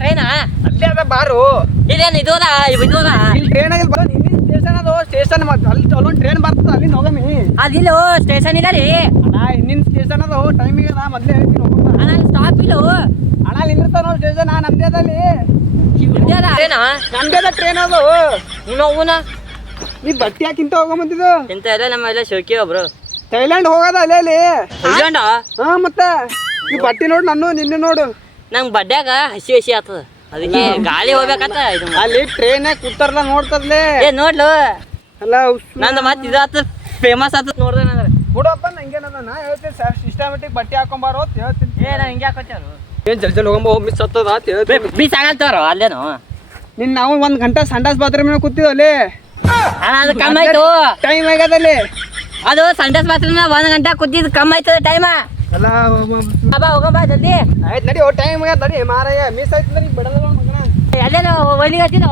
ಟ್ರೈನಾ ಅಲ್ಲೇ ಅದ ಬಾರು ಇದೇನು ಇದೋದ ಇಲ್ಲಿ ಟ್ರೈನ್ ಆಗಿಲ್ಲ ಬರೋ ನಿನ್ನ ಸ್ಟೇಷನ್ ಅದು ಸ್ಟೇಷನ್ ಮತ್ತೆ ಅಲ್ಲಿ ಅಲ್ಲೊಂದು ಟ್ರೈನ್ ಬರ್ತದ ಅಲ್ಲಿ ಹೋಗಮಿ ಅದಿಲ್ಲ ಸ್ಟೇಷನ್ ಇಲ್ಲ ರೀ ಅಣ್ಣ ಹಿಂದಿನ ಸ್ಟೇಷನ್ ಅದು ಟೈಮಿಗೆ ನಾ ಮೊದಲೇ ಹೇಳ್ತೀನಿ ಹೋಗಮ್ಮ ಅಣ್ಣ ಸ್ಟಾಪ್ ಇಲ್ಲ ಅಣ್ಣ ನಿಂದಿರ್ತಾವ ನೋಡಿ ಸ್ಟೇಷನ್ ನಮ್ದೇ ಅದಲ್ಲಿ ಟ್ರೈನಾ ನಮ್ದೇ ಅದ ಟ್ರೈನ್ ಅದು ಅವನ ನೀ ಬಟ್ಟೆ ಹಾಕಿಂತ ಹೋಗಂತಿದ್ದು ಇಂತ ಎಲ್ಲ ನಮ್ಮ ಎಲ್ಲ ಶೋಕಿ ಒಬ್ರು ಥೈಲ್ಯಾಂಡ್ ಹೋಗೋದ ಅಲ್ಲೇ ಅಲ್ಲಿ ಥೈಲ್ಯಾಂಡ ಹಾ ಮತ್ತೆ ಈ ಬಟ್ಟೆ ನೋಡು ನಾನು ನಿನ್ನೆ ನೋಡು ನಂಗೆ ಬಡ್ಡ್ಯಾಗ ಹಸಿ ಹಸಿ ಆತದ ಅದಕ್ಕೆ ಗಾಳಿ ಹೋಗ್ಬೇಕಂತ ಇದು ಅಲ್ಲಿ ಟ್ರೈನ್ ಕೂತಾರಲ್ಲ ನೋಡ್ತದ್ಲೇ ಏ ನೋಡ್ಲು ಅಲ್ಲ ನಂದು ಮತ್ತೆ ಇದಾತ ಫೇಮಸ್ ಆತದ ನೋಡ್ದೆ ನಂಗೆ ಬಿಡಪ್ಪ ನಂಗೇನದ ನಾ ಹೇಳ್ತೀನಿ ಸಿಸ್ಟಮೆಟಿಕ್ ಬಟ್ಟೆ ಹಾಕೊಂಬಾರೋ ಅಂತ ಹೇಳ್ತೀನಿ ಏ ನಾ ಹಿಂಗೆ ಹಾಕೋತೇವ್ರು ಏನ್ ಜಲ್ದಿ ಹೋಗಂಬ ಮಿಸ್ ಹತ್ತದ ಅಂತ ಹೇಳ್ತೀನಿ ಬೀಸ್ ಆಗಲ್ತಾರೋ ಅಲ್ಲೇನು ನಿನ್ ನಾವು 1 ಗಂಟೆ ಸಂಡಾಸ್ ಬಾತ್ರೂಮ್ ಕೂತಿದ್ದಲ್ಲಿ ಅಣ್ಣ ಅದು ಕಮ್ಮಿ ಆಯ್ತು ಟೈಮ್ ಆಗ್ಯದಲ್ಲಿ ಅದು ಸಂಡಸ್ ಬಾತ್ರೂಮ್ 1 ಗಂಟೆ ಕೂತಿದ್ದು ಕಮ್ಮಿ ಆಯ್ತದ ಟೈಮ ಅಲ್ಲ ಬಾ ಹೋಗಮ್ಮ ಜಲ್ದಿ ಆಯ್ತು ನಡಿ ಟೈಮ್ ಆಗ್ಯದ ನಡಿ ಮಾರಾಯ ಮಿಸ್ ಆಯ್ತು ಅಂದ್ರೆ ಬಿಡಲ್ಲ ಮಗನ ಅಲ್ಲೇನು ಒಲಿಗೆ ಹತ್ತಿನೋ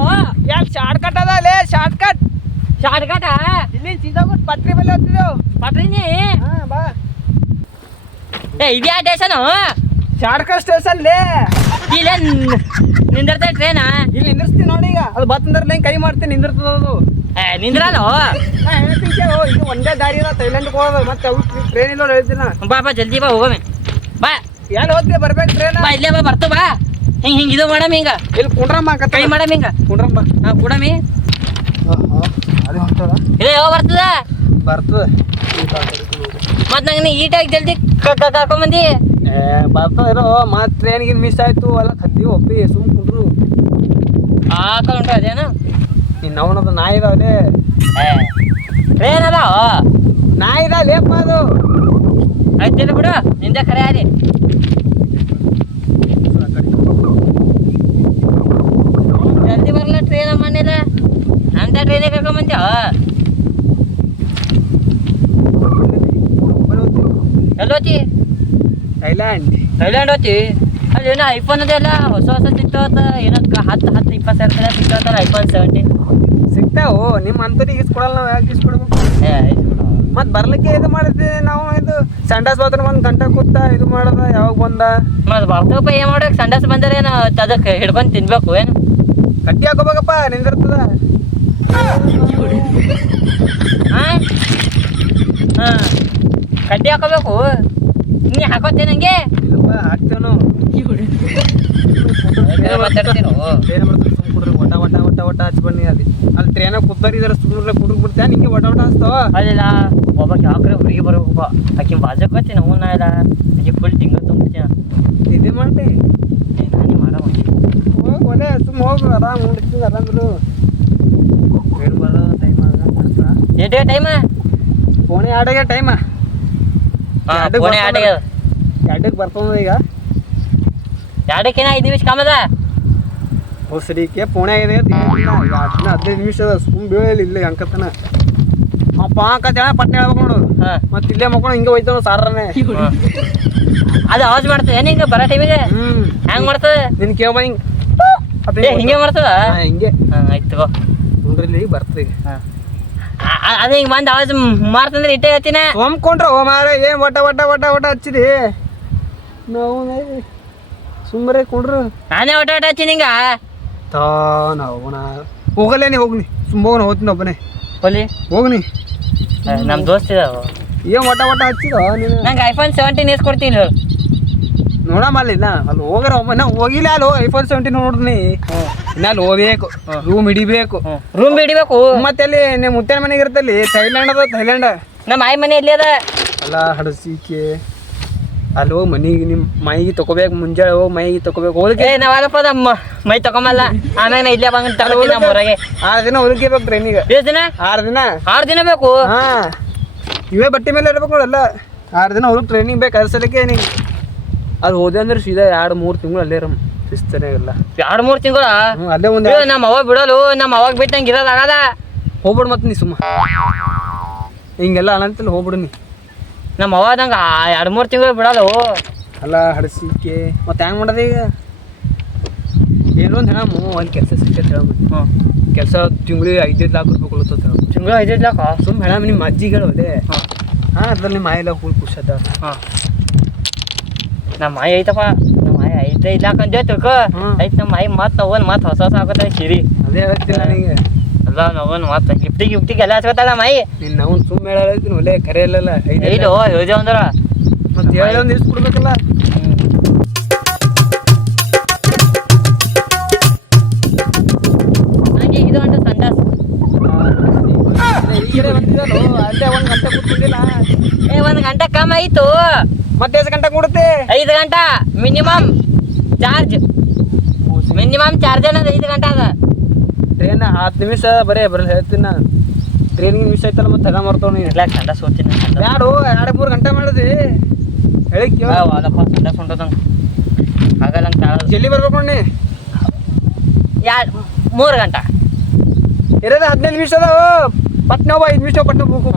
ಯಾಕೆ ಶಾರ್ಟ್ ಕಟ್ ಅದ ಅಲ್ಲೇ ಶಾರ್ಟ್ ಕಟ್ ಶಾರ್ಟ್ ಕಟ ಇಲ್ಲಿ ಸೀದಾ ಹೋಗಿ ಪತ್ರಿ ಮೇಲೆ ಹತ್ತಿದ್ದೆವು ಪಟ್ರಿನಿ ಹಾ ಬಾ ಏ ಇದ್ಯಾ ಸ್ಟೇಷನು ಶಾರ್ಟ್ ಕಟ್ ಸ್ಟೇಷನ್ ಲೇ ಇಲ್ಲೇ ನಿಂದಿರ್ತೈತೆ ಟ್ರೇನಾ ಇಲ್ಲಿ ನಿಂದಿರ್ಸ್ತೀನಿ ನೋಡಿ ಈಗ ಅದು ಬತ್ತಂದ್ರೆ ಕೈ ಮಾಡ್ತೀನಿ ನಿಂದಿರ್ತದ ಅದು ಏ ನಿಂದ್ರಲ್ಲ ನಾ ಹೇಳ್ತೀನಿ ಕೇಳು ಇದು ಒಂದೇ ದಾರಿ ಅದ ಥೈಲ್ಯಾಂಡ್ ಹೋಗೋದು ಮತ್ತೆ ಅವು ಟ್ರೈನ್ ಇಲ್ಲ ಹೇಳ್ತೀನಿ ನಾ ಬಾ ಜಲ್ದಿ ಬಾ ಹೋಗಮೆ ಬಾ ಎಲ್ಲಿ ಹೋಗ್ತೀವಿ ಬರ್ಬೇಕು ಟ್ರೈನ್ ಬಾ ಇಲ್ಲೇ ಬಾ ಬರ್ತು ಬಾ ಹಿಂಗೆ ಇದು ಮಾಡಮ್ ಹಿಂಗ ಇಲ್ಲಿ ಕುಂಡ್ರಮ್ಮ ಕೈ ಮಾಡಮ್ ಹಿಂಗ ಕುಂಡ್ರಮ್ಮ ಹಾ ಕುಡಮಿ ಅದು ಹೊಂಟದ ಇದೇ ಯಾವ ಬರ್ತದ ಬರ್ತದೆ ಮತ್ ನಂಗೆ ಈಟಾಗಿ ಜಲ್ದಿ ಕರ್ಕೊಂಬಂದಿ ಬರ್ತಾ ಇರೋ ಮತ್ತೆ ಟ್ರೈನ್ಗೆ ಮಿಸ್ ಆಯ್ತು ಅಲ್ಲ ಕದ್ದಿ ಒಪ್ಪಿ ಸುಮ್ ಕುಂಡ್ರು ಹಾಕೊಂಡು ಅದೇನು ನಿನ್ನ ಅವನದು ನಾಯಿ ಇದಾವಲೆ ಟ್ರೇನ್ ಅದ ನಾಯಿ ಇದಾವ ಲೇಪ ಅದು ಆಯ್ತಿಲ್ಲ ಬಿಡು ನಿಂದೆ ಖರೆ ಆದಿ ಜಲ್ದಿ ಬರಲ್ಲ ಟ್ರೈನ್ ಮನೇಲ ಅಂತ ಟ್ರೈನಿಗೆ ಕರ್ಕೊಂಬಂದ್ಯಾ ಎಲ್ಲೋತಿ ಥೈಲ್ಯಾಂಡ್ ಹೋತಿ ಅಲ್ಲಿ ಏನೋ ಐಫೋನ್ ಅದೆಲ್ಲ ಹೊಸ ಸಿಗ್ತಾವತ್ತ ಏನೋ 10-20 ಸಾವಿರ ಸಿಗ್ತಾವತ್ತಲ್ಲ ಐಫೋನ್ 17 ಸಿಗ್ತಾವು ನಿಮ್ಮ ಅಂತರಿಗೆ ಇಸ್ಕೊಡಲ್ಲ ನಾವು ಯಾಕೆ ಇಸ್ಕೊಡ್ಬೇಕು ಮತ್ತೆ ಬರ್ಲಿಕ್ಕೆ ಇದು ಮಾಡಿದ್ವಿ ನಾವು ಇದು ಸಂಡಾಸ್ ಬಾತ್ರೂಮ್ 1 ಗಂಟೆ ಕೂತ ಇದು ಮಾಡೋದ ಯಾವಾಗ ಬಂದ ಮತ್ತೆ ಬರ್ತವಪ್ಪ ಏನು ಮಾಡ್ಬೇಕು ಸಂಡಾಸ್ ಬಂದರೆ ಏನು ಅದಕ್ಕೆ ಹಿಡ್ಕೊಂಡು ತಿನ್ಬೇಕು ಏನು ಕಟ್ಟಿ ಹಾಕೋಬೇಕಪ್ಪ ನಿಂದಿರ್ತದ ಹಾಂ ಹಾಂ ಕಡ್ಡಿ ಹಾಕೋಬೇಕು ನೀ ಹಾಕೋತೇ ನಂಗೆ ಇಲ್ಲಪ್ಪ ಹಾಕ್ತೇವೆ ನಾವು ಮಾತಾಡ್ತೀರೋ ಟ್ರೈನ್ ಬರ್ತದೆ ಸುಮ್ ಕುಡ್ರಿ ಒಟ ಒಟ ಒಟ ಒಟ ಹಚ್ಚಿ ಬನ್ನಿ ಅಲ್ಲಿ ಟ್ರೈನಾಗ ಕೂತಾರಿದಾರೆ ಸುಮ್ಮನೆ ಕುಡ್ರಿಗೆ ಬಿಡ್ತೇನೆ ನಿಂಗೆ ಒಟ ಒಟ ಹಚ್ತಾವ ಅಲ್ಲಿಲ್ಲ ಒಬ್ಬ ಯಾಕ್ರೆ ಹುಡುಗಿ ಬರ್ಬೇಕಪ್ಪ ಆಕೆ ಬಾಜಕೋತಿ ನಾವು ನಾ ಇಲ್ಲ ಆಕೆ ಫುಲ್ ತಿಂಗಳು ತುಂಬ್ತೀನಿ ಇದೇ ಮಾಡಿ ನಾನೇ ಮಾಡೋ ಹೋಗಿ ಒಳ್ಳೆ ಸುಮ್ಮ ಹೋಗು ಆರಾಮ್ ಹುಡುಕ್ತೀನಿ ಆರಾಮ್ರು ಟ್ರೈನ್ ಬರೋ ಟೈಮ್ ಆಗ ಎಷ್ಟೇ ಟೈಮ ಫೋನೇ ಆಡೋಗೆ ಟೈಮ ಫೋನೇ ಆಟಿಗೆ 2ಕ್ಕೆ ಬರ್ತದ ಈಗ 2ಕ್ಕೇನ 5 ನಿಮಿಷ ಕಮ್ಮದ ಹೊಸಡಿಕೆ ಪುಣೆ ಇದೆ 15 ನಿಮಿಷ ಅದ ಸುಮ್ ಬೀಳಿಲ್ಲ ಇಲ್ಲೇ ಅಂಕತನ ಅಪ್ಪ ಅಂಕತ ಪಟ್ನೆ ಹೇಳ್ಬೇಕು ನೋಡು ಮತ್ತೆ ಇಲ್ಲೇ ಮಕ್ಕೊಂಡು ಹಿಂಗೆ ಹೋಯ್ತಾವ ಸಾರನೆ ಅದು ಆವಾಜ್ ಮಾಡ್ತದೆ ಹಿಂಗೆ ಬರೋ ಟೈಮಿಗೆ ಹೆಂಗೆ ಮಾಡ್ತದೆ ನಿನ್ ಕೇಳ್ಬ ಹಿಂಗೆ ಹಿಂಗೆ ಮಾಡ್ತದ ಹಿಂಗೆ ಆಯ್ತು ನೋಡ್ರಿ ಬರ್ತದೆ ಈಗ ಅದೇ ಹಿಂಗೆ ಬಂದು ಆವಾಜ್ ಮಾಡ್ತಂದ್ರೆ ಇಟ್ಟೆ ಹೇಳ್ತೀನಿ ಸೋಮ್ಕೊಂಡ್ರ ಓ ಮಾರ ಏನು ಒಟ ಒಟ ಒಟ ಒಟ ಹಚ್ಚಿದಿ ನಾವು ಸುಮ್ಮನೆ ಕೊಂಡ್ರು ನಾನೇ ಒಟ್ಟ ಹಚ್ಚಿನಿ ಹಿಂಗ ತಾ ನಾವು ಹೋಗಲ್ಲೇನಿ ಹೋಗ್ನಿ ಸುಮ್ಮ ಹೋಗೋಣ ಹೋಗ್ತೀನಿ ಒಬ್ಬನೇ ಹೋಲಿ ಹೋಗ್ನಿ ನಮ್ಮ ದೋಸ್ತ ಇದಾವ ಏನು ಒಟ ಒಟ ಹಚ್ಚಿದ ನೀನು ನಂಗೆ ಐಫೋನ್ 17 ಇಸ್ಕೊಡ್ತೀನಿ ನೋಡಮ್ಮ ಅಲ್ಲಿ ಅಲ್ಲಿ ಹೋಗ್ರ ಒಬ್ಬ ನಾ ಹೋಗಿಲ್ಲ ಅಲ್ಲಿ ಐಫೋನ್ 17 ನೋಡ್ರಿ ಇನ್ನ ಅಲ್ಲಿ ಹೋಗ್ಬೇಕು ರೂಮ್ ಹಿಡಿಬೇಕು ರೂಮ್ ಹಿಡಿಬೇಕು ಮತ್ತೆ ಅಲ್ಲಿ ನಿಮ್ಮ ಮುತ್ತನ ಮನೆಗೆ ಇರ್ತಲ್ಲಿ ಥೈಲ್ಯಾಂಡ್ ಅದ ಥೈಲ್ಯಾಂಡ್ ನಮ್ಮ ಆಯಿ ಮನೆ ಎಲ್ಲಿ ಅದ ಅಲ್ಲ ಹಡಸಿಕೆ ಅಲ್ಲಿ ಹೋಗಿ ಮನೆಗೆ ನಿಮ್ಮ ಮೈಗೆ ತಗೋಬೇಕು ಮುಂಜಾನೆ ಹೋಗಿ ಮೈಗೆ ತಗೋಬೇಕು ಹೋಗಿ ನಾವಾಗಪ್ಪ ನಮ್ಮ ಮೈ ತಗೊಂಬಲ್ಲ ಆಮೇಲೆ ನಾ ಇಲ್ಲೇ ಬಂದು ತಗೋತೀನಿ ನಮ್ಮ ಹೊರಗೆ 6 ದಿನ ಹುಡುಕಿಬೇಕು ಟ್ರೈನಿಗೆ ಎಷ್ಟು ದಿನ 6 ದಿನ 6 ದಿನ ಬೇಕು ಹಾಂ ಇವೇ ಬಟ್ಟೆ ಮೇಲೆ ಇರ್ಬೇಕು ನೋಡಲ್ಲ 6 ದಿನ ಹುಡುಗ ಟ್ರೈನಿಂಗ್ ಬೇಕು ಅದ್ರ ಸಲಕ್ಕೆ ನಿಂಗೆ ಅದು ಹೋದೆ ಅಂದ್ರೆ ಸೀದಾ 2-3 ತಿಂಗಳು ಅಲ್ಲೇ ರಮ್ ಶಿಸ್ತನೇ ಇಲ್ಲ 2-3 ತಿಂಗಳ ಅಲ್ಲೇ ಒಂದು ನಮ್ಮ ಅವಾಗ ಬಿಡೋಲು ನಮ್ಮ ಅವಾಗ ಬಿಟ್ಟು ನಂಗೆ ಇರೋದಾಗದ ಹೋಗ್ಬಿಡು ಮತ್ತೆ ನೀ ಸುಮ್ಮ ಹಿಂಗೆಲ್ಲ ಅನಂತಲ್ಲಿ ಹೋಗ್ಬಿಡು ನೀ ನಮ್ಮ ಅವಾಗ ನಂಗೆ 2-3 ತಿಂಗಳು ಬಿಡೋಲು ಅಲ್ಲ ಹಡಸಿಕೆ ಮತ್ತೆ ಹೆಂಗೆ ಮಾಡೋದು ಈಗ ಏನೋ ಒಂದು ಹೇಳಮ್ಮ ಅಲ್ಲಿ ಕೆಲಸ ಸಿಕ್ಕತ್ತೆ ಹೇಳಮ್ಮ ಕೆಲಸ ತಿಂಗಳಿಗೆ 5-5 ಲಾಖ ರೂಪಾಯಿ ಕೊಡ್ತದೆ ಹೇಳ ತಿಂಗಳು 5-5 ಲಾಖ ಸುಮ್ಮ ಹೇಳಮ್ಮ ನಿಮ್ಮ ಅಜ್ಜಿಗಳು ಅದೇ ಹಾಂ ಅದ್ರಲ್ಲಿ ನಿಮ್ಮ ಆಯೆಲ್ಲ ಫುಲ್ ಖುಷಿ ಅದ ಹಾಂ ನಮ್ಮ ಆಯಿ ಐತಪ್ಪ ನಮ್ಮ ಆಯಿ ಇಲ್ಲಾಕಂದೇ ತಿಳ್ಕೊ ಐತ್ ನಮ್ಮ ಮೈ ಮತ್ತ ಅವನ್ ಮತ್ ಹೊಸ ಹೊಸ ಹಾಕೋತ ಕಿರಿ ಅದೇ ಹೇಳ್ತೀನಿ ನನಗೆ ಅಲ್ಲ ಅವನ್ ಮತ್ತ ಗಿಫ್ಟಿಗೆ ಎಲ್ಲ ಹಚ್ಕೋತಾಳ ಮೈ ನಿನ್ನ ಅವ್ನು ಸುಮ್ಮನೆ ಹೇಳತ್ತೀನಿ ಒಳ್ಳೆ ಕರೆ ಇಲ್ಲಲ್ಲ ಐದು ಯೋಜೆ ಅಂದ್ರ ಮತ್ತೆ ಹೇಳಿ ಒಂದು ಇಷ್ಟು ಕೊಡ್ಬೇಕಲ್ಲ ನಂಗೆ ಇದು ಅಂತ ಸಂಡಾಸ್ ಈಗಲೇ ಬಂದಿದ್ದಲ್ಲೋ ಅಲ್ಲೇ 1 ಗಂಟೆ ಕೂತಿದ್ದಿಲ್ಲ 1 ಗಂಟೆ ಕಮ್ಮಿ ಆಯ್ತು ಮತ್ತೆ ಎಷ್ಟು ಗಂಟೆ ಕೊಡುತ್ತೆ 5 ಗಂಟೆ ಮಿನಿಮಮ್ ಚಾರ್ಜ್ ಅನ್ನೋದು 5 ಗಂಟೆ ಅದ ಟ್ರೈನ್ 10 ನಿಮಿಷ ಬರಲ್ಲ ಹೇಳ್ತೀನಿ ನಾನು ಟ್ರೈನಿಗೆ ನಿಮಿಷ ಐತಲ್ಲ ಮತ್ತೆ ತಗೊಂಬರ್ತಾವ ನೀನು ಇರ್ಲಾಕ ಸಂಡಾಸ್ ಹೋಗ್ತೀನಿ ಯಾರು 2-3 ಗಂಟೆ ಮಾಡಿದ್ವಿ ಹೇಳಿ ಅದಪ್ಪ ಸಂಡಾಸ್ ಹೊಂಟದಂಗ ಆಗಲ್ಲ ತಾಳ ಜಲ್ದಿ ಬರ್ಬೇಕು ನೋಡಿ 3 ಗಂಟೆ ಇರೋದು 15 ನಿಮಿಷ ಅದಾವ ಪಟ್ನ 5 ನಿಮಿಷ ಪಟ್ನ ಹೋಗು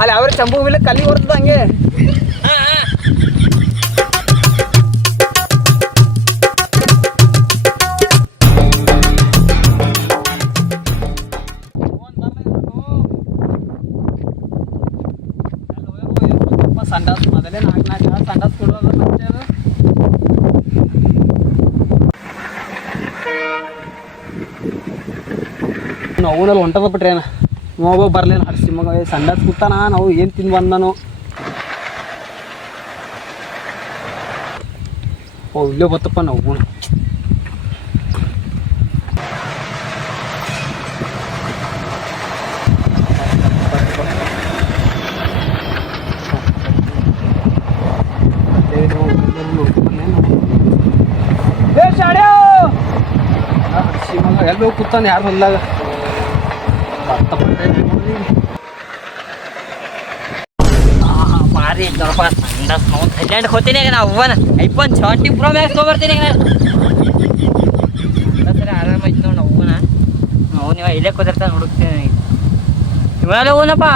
ಅಲ್ಲಿ ಅವ್ರ ಚಂಬು ಮೇಲೆ ಕಲ್ಲಿ ಬರ್ತದ ಹಂಗೆ ಸಂಡಾಸ್ ಮೊದಲೇ 4 ಸಂಡಾಸ್ ಕೊಡೋದು ಮತ್ತೆ ಅದು ನೋವುನಲ್ಲಿ ಹೊಂಟದ ಬಿಟ್ರೇನ ನೋವು ಬರ್ಲೇನು ಹರಿಸಿ ಮಗ ಸಂಡಾಸ್ ಕೂತಾನ ನಾವು ಏನು ತಿಂದು ಬಂದನು ಓ ಇಲ್ಲೇ ಬತ್ತಪ್ಪ ನಾವು ಹರಿಸಿ ಮಗ ಎಲ್ಲಿ ಹೋಗಿ ಕೂತಾನೆ ಯಾರು ಹೊಲ್ದಾಗ ಭಾರಿ ಐತಪ್ಪ ಸಂಡಾಸ್ ನಾವು ಥೈಲ್ಯಾಂಡ್ಗೆ ಹೋಗ್ತೀನಿ ಈಗ ನಾವು iPhone 17 Pro Max ತೊಗೊಬರ್ತೀನಿ ಈಗ ನಾನು ಆರಾಮಾಯ್ತು ನೋಡಿ ನಾವು ನೀವು ಇಲ್ಲೇ ಕೂದಿರ್ತಾನೆ ಹುಡುಕ್ತೀನಿ ಇವಾಗ ಹೋಗೋಣಪ್ಪ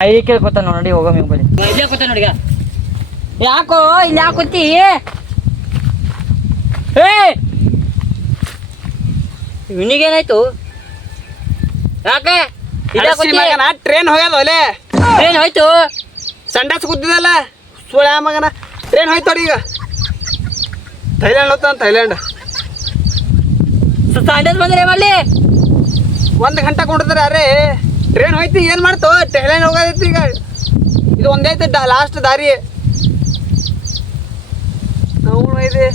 ಐದು ಕೇಳ್ಕೊತಾನೆ ನೋಡಿ ಹೋಗೋ ಮಿಂಗ್ ಬಳಿ ಇಲ್ಲೇ ಕೂತ ನೋಡಿ ಯಾಕೋ ಇಲ್ಲಿ ಯಾಕೆ ಕೂತಿ ಇವನಿಗೇನಾಯ್ತು ಯಾಕೆ ಟ್ರೈನ್ ಹೋಗ್ಯದ ಒಲೆ ಟ್ರೈನ್ ಹೋಯ್ತು ಸಂಡಾಸ್ ಕೂತಿದಲ್ಲ ಸುಳ್ಳ ಮಗನ ಟ್ರೈನ್ ಹೋಯ್ತು ನೋಡಿ ಈಗ ಥೈಲ್ಯಾಂಡ್ ಹೋಗ್ತಾನ ಥೈಲ್ಯಾಂಡ್ ಸಂಡಾಸ್ ಬಂದ್ರೆ ಮಲ್ಲಿ 1 ಗಂಟೆ ಕೊಡ್ತಾರೆ ಅರೇ ಟ್ರೈನ್ ಹೋಯ್ತು ಏನು ಮಾಡ್ತು ಥೈಲ್ಯಾಂಡ್ ಹೋಗೋದೈತಿ ಈಗ ಇದು ಒಂದೇ ಐತೆ ಲಾಸ್ಟ್ ದಾರಿ ನಾವು ಇದೆ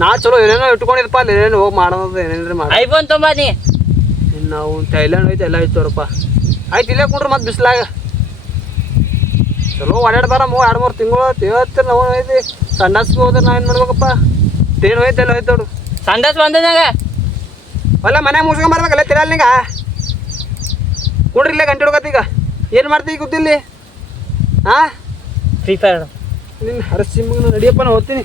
ನಾ ಚಲೋ ಏನೇನೋ ಇಟ್ಕೊಂಡಿದ್ದಪ್ಪ ಅಲ್ಲಿ ಏನೇನು ಹೋಗಿ ಮಾಡೋದು ಏನೇನ್ರಿ ಮಾಡಿ iPhone ತೊಂಬನಿ ನಾವು ಥೈಲ್ಯಾಂಡ್ ಹೋಯ್ತು ಎಲ್ಲ ಐತವ್ರಪ್ಪ ಆಯ್ತು ಇಲ್ಲೇ ಕುಂಡ್ರಿ ಮತ್ತೆ ಬಿಸ್ಲಾಗ ಚಲೋ ಓಡಾಡ್ಬಾರ 2-3 ತಿಂಗಳು ಇವತ್ತು ನಾವು ಐತಿ ಸಂಡಾಸ್ಗೆ ಹೋದ್ರೆ ನಾವು ಏನು ಮಾಡ್ಬೇಕಪ್ಪ ಟ್ರೈನ್ ಹೋಯ್ತು ಎಲ್ಲ ಹೋಯ್ತವ್ರು ಸಂಡಾಸ್ ಬಂದನಾಗ ಅಲ್ಲ ಮನೆ ಮುಗಿಸ್ಕೊಂಬರ್ಬೇಕಲ್ಲ ತಿರಲ್ನಿಗ ಕುಡ್ರಿ ಇಲ್ಲೇ ಗಂಟೆ ಹುಡುಗತ್ತೀಗ ಏನು ಮಾಡ್ತೀವಿ ಗೊತ್ತಿಲ್ಲಿ ಹಾಂ ಫ್ರೀ ಫೈರ್ ನಿನ್ನ ಹರಸಿಂಗ್ ನಡಿಯಪ್ಪ ನಾ ಹೋಗ್ತೀನಿ